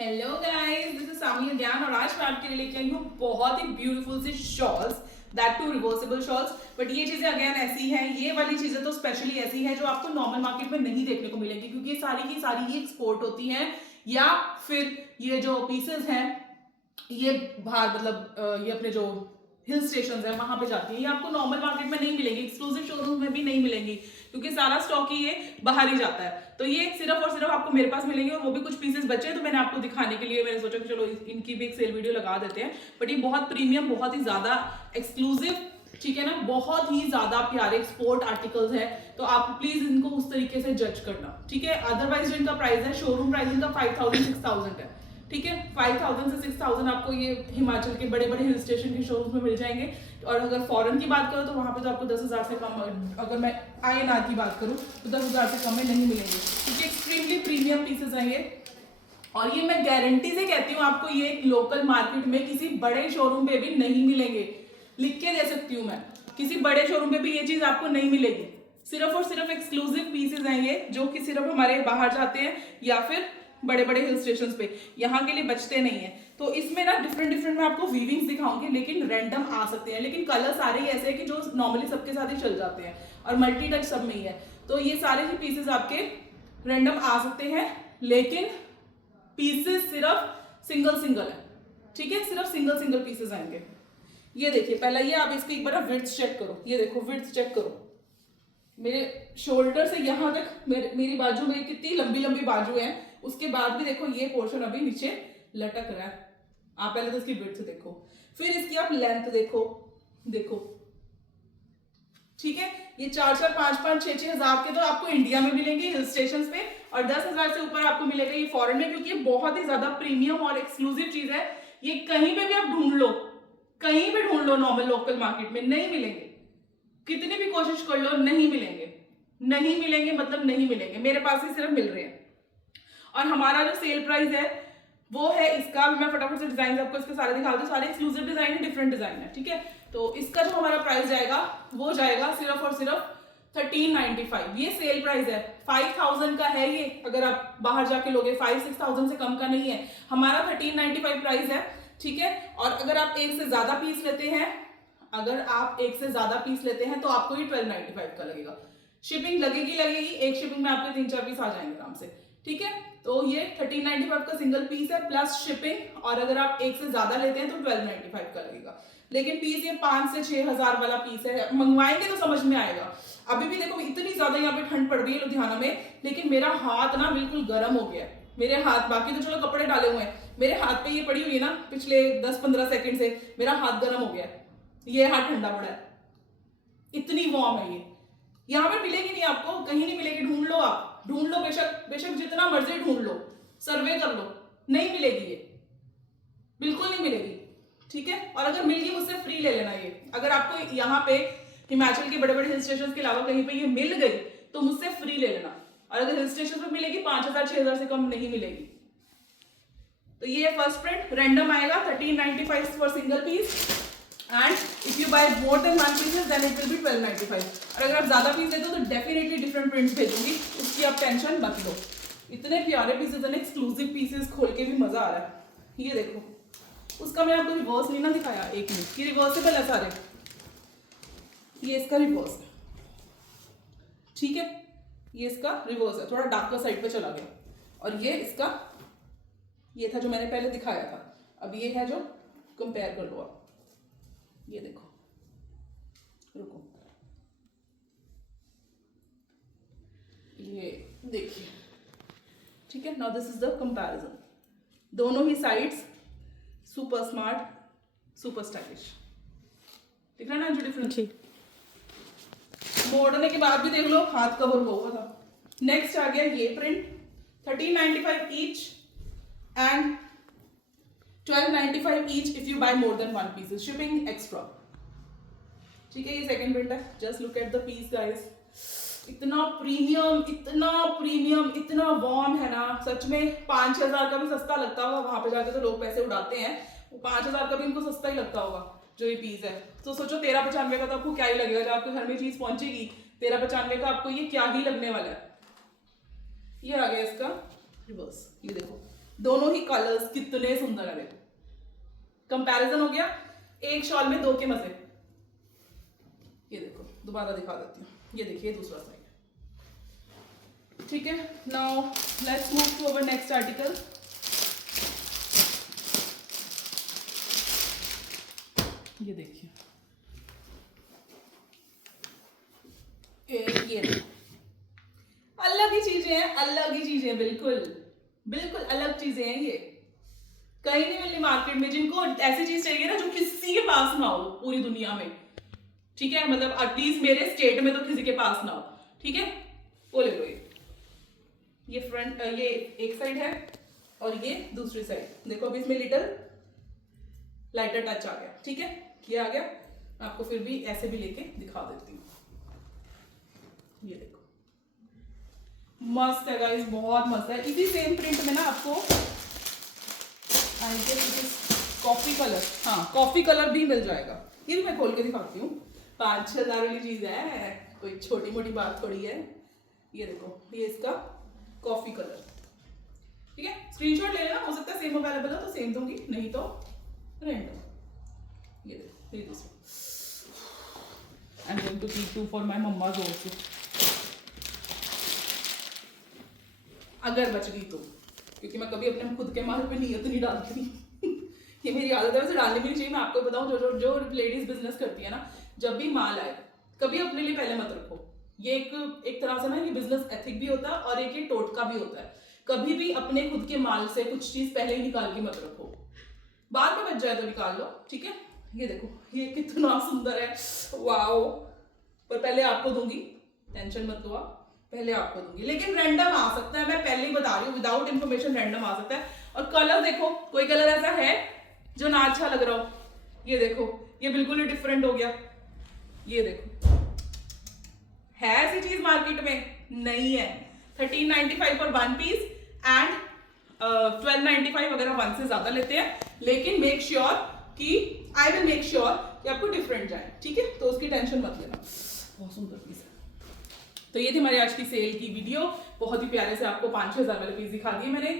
Hello guys, this is Sami again और आज मैं आपके लिए लेके आई हूँ बहुत ही ब्यूटीफुल सी shawls, that too reversible shawls. But ये चीजें अगेन ऐसी हैं, ये वाली चीजें तो स्पेशली ऐसी है जो आपको नॉर्मल मार्केट में नहीं देखने को मिलेगी, क्योंकि ये सारी की सारी ही एक्सपोर्ट होती हैं या फिर ये जो पीसेस हैं ये बाहर ये अपने जो हिल स्टेशन है वहां पे जाती है। ये आपको नॉर्मल मार्केट में नहीं मिलेंगी, एक्सक्लूसिव शोरूम में भी नहीं मिलेंगी, क्योंकि सारा स्टॉक ही ये बाहर ही जाता है। तो ये सिर्फ और सिर्फ आपको मेरे पास मिलेंगे, और वो भी कुछ पीसेस बचे हैं, तो मैंने आपको दिखाने के लिए मैंने सोचा कि चलो इनकी भी एक सेल वीडियो लगा देते हैं। बट ये बहुत प्रीमियम, बहुत ही ज्यादा एक्सक्लूसिव, ठीक है ना, बहुत ही ज्यादा प्यारे एक्सपोर्ट आर्टिकल्स है। तो आप प्लीज इनको उस तरीके से जज करना, ठीक है। अदरवाइज जो इनका प्राइस है, शोरूम प्राइस इनका 5000 6000 है, ठीक है। 5000 से 6000 आपको ये हिमाचल के बड़े बड़े हिल स्टेशन के शोरूम में मिल जाएंगे। और अगर फॉरेन की बात करो तो वहां पे तो आपको 10,000 से कम, अगर मैं INR की बात करूं तो 10,000 से कम में नहीं मिलेंगे, क्योंकि एक्सट्रीमली प्रीमियम पीसेस हैं ये। और ये मैं गारंटी से कहती हूँ आपको, ये लोकल मार्केट में किसी बड़े शोरूम पे भी नहीं मिलेंगे। लिख के दे सकती हूँ मैं, किसी बड़े शोरूम पे भी ये चीज आपको नहीं मिलेगी। सिर्फ और सिर्फ एक्सक्लूसिव पीसेस हैं ये, जो कि सिर्फ हमारे बाहर जाते हैं या फिर बड़े बड़े हिल स्टेशंस पे, यहाँ के लिए बचते नहीं है। तो इसमें ना डिफरेंट मैं आपको वीविंग्स दिखाऊंगी, लेकिन रैंडम आ सकते हैं, लेकिन कलर सारे ही ऐसे हैं कि जो नॉर्मली सबके साथ ही चल जाते हैं, और मल्टी टच सब में ही है। तो ये सारे ही पीसेस आपके रैंडम आ सकते हैं, लेकिन पीसेस सिर्फ सिंगल है, ठीक है। सिर्फ सिंगल पीसेस आएंगे। ये देखिए, पहला ये आप इसकी एक बार विड्थ चेक करो, ये देखो विड्थ चेक करो। मेरे शोल्डर से यहाँ तक मेरी बाजू में कितनी लंबी बाजू है, उसके बाद भी देखो ये पोर्शन अभी नीचे लटक रहा है। आप पहले तो इसकी विड्थ देखो, फिर इसकी आप लेंथ देखो, ठीक है। ये 4-4, 5-5, 6-6 हजार के तो आपको इंडिया में मिलेंगे हिल स्टेशन पे, और 10,000 से ऊपर आपको मिलेगा ये फॉरेन में, क्योंकि ये बहुत ही ज्यादा प्रीमियम और एक्सक्लूसिव चीज है। ये कहीं पे भी आप ढूंढ लो, कहीं भी ढूंढ लो, नॉर्मल लोकल मार्केट में नहीं मिलेंगे। कितनी भी कोशिश कर लो, नहीं मिलेंगे, मतलब नहीं मिलेंगे। मेरे पास ही सिर्फ मिल रहे हैं। और हमारा जो सेल प्राइस है वो है इसका, मैं फटाफट से डिजाइन आपको इसके सारे दिखा दूं। सारे एक्सक्लूसिव डिजाइन है, डिफरेंट डिजाइन है, ठीक है। तो इसका जो हमारा प्राइस जाएगा वो जाएगा सिर्फ और सिर्फ 1395। ये सेल प्राइस है, 5000 का है ये। अगर आप बाहर जाके लोगे 5-6,000 से कम का नहीं है। हमारा 1395 प्राइस है, ठीक है। और अगर आप एक से ज्यादा पीस लेते हैं तो आपको ये 1295 का लगेगा। शिपिंग लगेगी, एक शिपिंग में आपके 3-4 पीस आ जाएंगे आराम से, ठीक है। तो ये 1395 का सिंगल पीस है प्लस शिपिंग, और अगर आप एक से ज्यादा लेते हैं तो 1295 का लगेगा। लेकिन पीस ये 5 से 6 हजार वाला पीस है, मंगवाएंगे तो समझ में आएगा। अभी भी देखो इतनी ज्यादा यहाँ पे ठंड पड़ रही है लुधियाना में, लेकिन मेरा हाथ ना बिल्कुल गर्म हो गया है। मेरे हाथ, बाकी तो चलो कपड़े डाले हुए हैं, मेरे हाथ पे ये पड़ी हुई है ना पिछले 10-15 सेकंड से, मेरा हाथ गर्म हो गया है। ये हाथ ठंडा पड़ा है, इतनी वार्म है ये। यहाँ पे मिलेगी नहीं आपको, कहीं नहीं मिलेगी। ढूंढ लो, आप ढूंढ लो, बेशक जितना मर्जी ढूंढ लो, सर्वे कर लो, नहीं मिलेगी ये, बिल्कुल नहीं मिलेगी, ठीक है। और अगर मिल गई मुझसे फ्री ले लेना ये। अगर आपको यहाँ पे हिमाचल के बड़े बड़े हिल स्टेशन के अलावा कहीं पे ये मिल गई तो मुझसे फ्री ले लेना। और अगर हिल स्टेशन पे मिलेगी 5000-6000 से कम नहीं मिलेगी। तो ये फर्स्ट प्रिंट रैंडम आएगा 1395 for single piece, and if you buy more then 1 pieces then it will be 1295। और अगर आप ज्यादा पीस देते हो तो डेफिनेटली डिफरेंट प्रिंट्स भेजूंगी, उसकी आप टेंशन मत लो। इतने प्यारे पीसेस हैं, एक्सक्लूसिव पीसेस, खोल के भी मजा आ रहा है। ये देखो, उसका मैंने आपको रिवर्स नहीं ना दिखाया, एक मिनट, ये रिवर्सेबल है सारे। ये इसका रिवर्स है, ठीक है। ये इसका रिवर्स है, थोड़ा डार्कर साइड पे चला गया। और ये इसका, ये था जो मैंने पहले दिखाया था, अब ये है जो कंपेयर कर लो आप। ये देखो, रुको, ये देखिए, ठीक है। Now this is the comparison. दोनों ही sides super smart, super stylish, दिख रहा है ना जो डिफरेंस। मोड़ने के बाद भी देख लो हाथ कवर हुआ था। नेक्स्ट आ गया ये print, 1395 each and 1295 each if you buy more then 1 pieces, shipping extra, ठीक है। ये सेकंड प्रिंट है, just look at the piece guys. इतना प्रीमियम, इतना वार्म है ना, सच में 5-6 हजार का भी सस्ता लगता होगा। वहां पे जाके तो लोग पैसे उड़ाते हैं, वो 5,000 का भी इनको सस्ता ही लगता होगा जो ये पीस है। तो सोचो 1395 का तो आपको क्या ही लगेगा, जब आपके घर में चीज पहुंचेगी 1395 का आपको ये क्या ही लगने वाला है। ये आ गया इसका रिवर्स, ये देखो, दोनों ही कलर्स कितने सुंदर है, देखो कंपैरिजन हो गया, एक शॉल में दो के मजे। ये देखो दोबारा दिखा देती हूँ, ये देखिए दूसरा साइड। ठीक है, now let's move to our next article. ये देखिए, ये अलग ही चीजें हैं, अलग ही चीजें, बिल्कुल बिल्कुल अलग चीजें हैं। ये कहीं नहीं मिलनी मार्केट में। जिनको ऐसी चीज चाहिए ना जो किसी के पास ना हो पूरी दुनिया में, ठीक है, मतलब एटलीस्ट मेरे स्टेट में तो किसी के पास ना हो, ठीक है, वो ले लो। ये फ्रंट, ये एक साइड है और ये दूसरी साइड। देखो अभी इसमें लिटिल लाइटर टच आ गया, ठीक है, ये आ गया। आपको फिर भी ऐसे भी लेके दिखा देती हूँ। ये देखो मस्त है गाइस, बहुत मस्त है। इसी सेम प्रिंट में ना आपको आई गेस कॉफी कलर, हाँ कॉफी कलर भी मिल जाएगा। ये भी मैं खोल के दिखाती हूँ। 5-6 हज़ार वाली चीज है, कोई छोटी मोटी बात थोड़ी है। ये देखो, ये इसका कॉफी कलर, ठीक है, स्क्रीनशॉट ले लेना, हो सकता है सेम अवेलेबल हो तो सेम दूंगी, नहीं तो रैंडम। ये देखो, ये दूसरा। I am going to keep 2 for my mummas also, अगर बच गई तो, क्योंकि मैं कभी अपने खुद के माल पे नियत नहीं डालती। ये मेरी आदत है, वैसे डालनी भी नहीं चाहिए। मैं आपको बताऊं, जो लेडीज बिजनेस करती है ना, जब भी माल आए कभी अपने लिए पहले मत रखो। ये एक तरह से ना ये बिजनेस एथिक भी होता है और एक ये टोटका भी होता है। कभी भी अपने खुद के माल से कुछ चीज पहले ही निकाल के मत रखो, बाद में बच जाए तो निकाल लो, ठीक है। ये देखो, ये कितना सुंदर है, वाओ। पर पहले आपको दूंगी, टेंशन मत लो आप, पहले आपको दूंगी। लेकिन रैंडम आ सकता है, मैं पहले ही बता रही हूँ, विदाउट इन्फॉर्मेशन रैंडम आ सकता है। और कलर देखो, कोई कलर ऐसा है जो ना अच्छा लग रहा हो। ये देखो, ये बिल्कुल ही डिफरेंट हो गया। ये देखो, है ऐसी चीज मार्केट में? नहीं है। 1395 पर 1 पीस एंड 1295 अगर आप 1 से ज्यादा लेते हैं। लेकिन मेक श्योर कि आई विल मेक श्योर कि आपको डिफरेंट जाए, ठीक है, तो उसकी टेंशन मत लेना। बहुत सुंदर पीस है। तो ये थी हमारी आज की सेल की वीडियो। बहुत ही प्यारे से आपको 5-6 हज़ार वाले पीस दिखा दिए मैंने।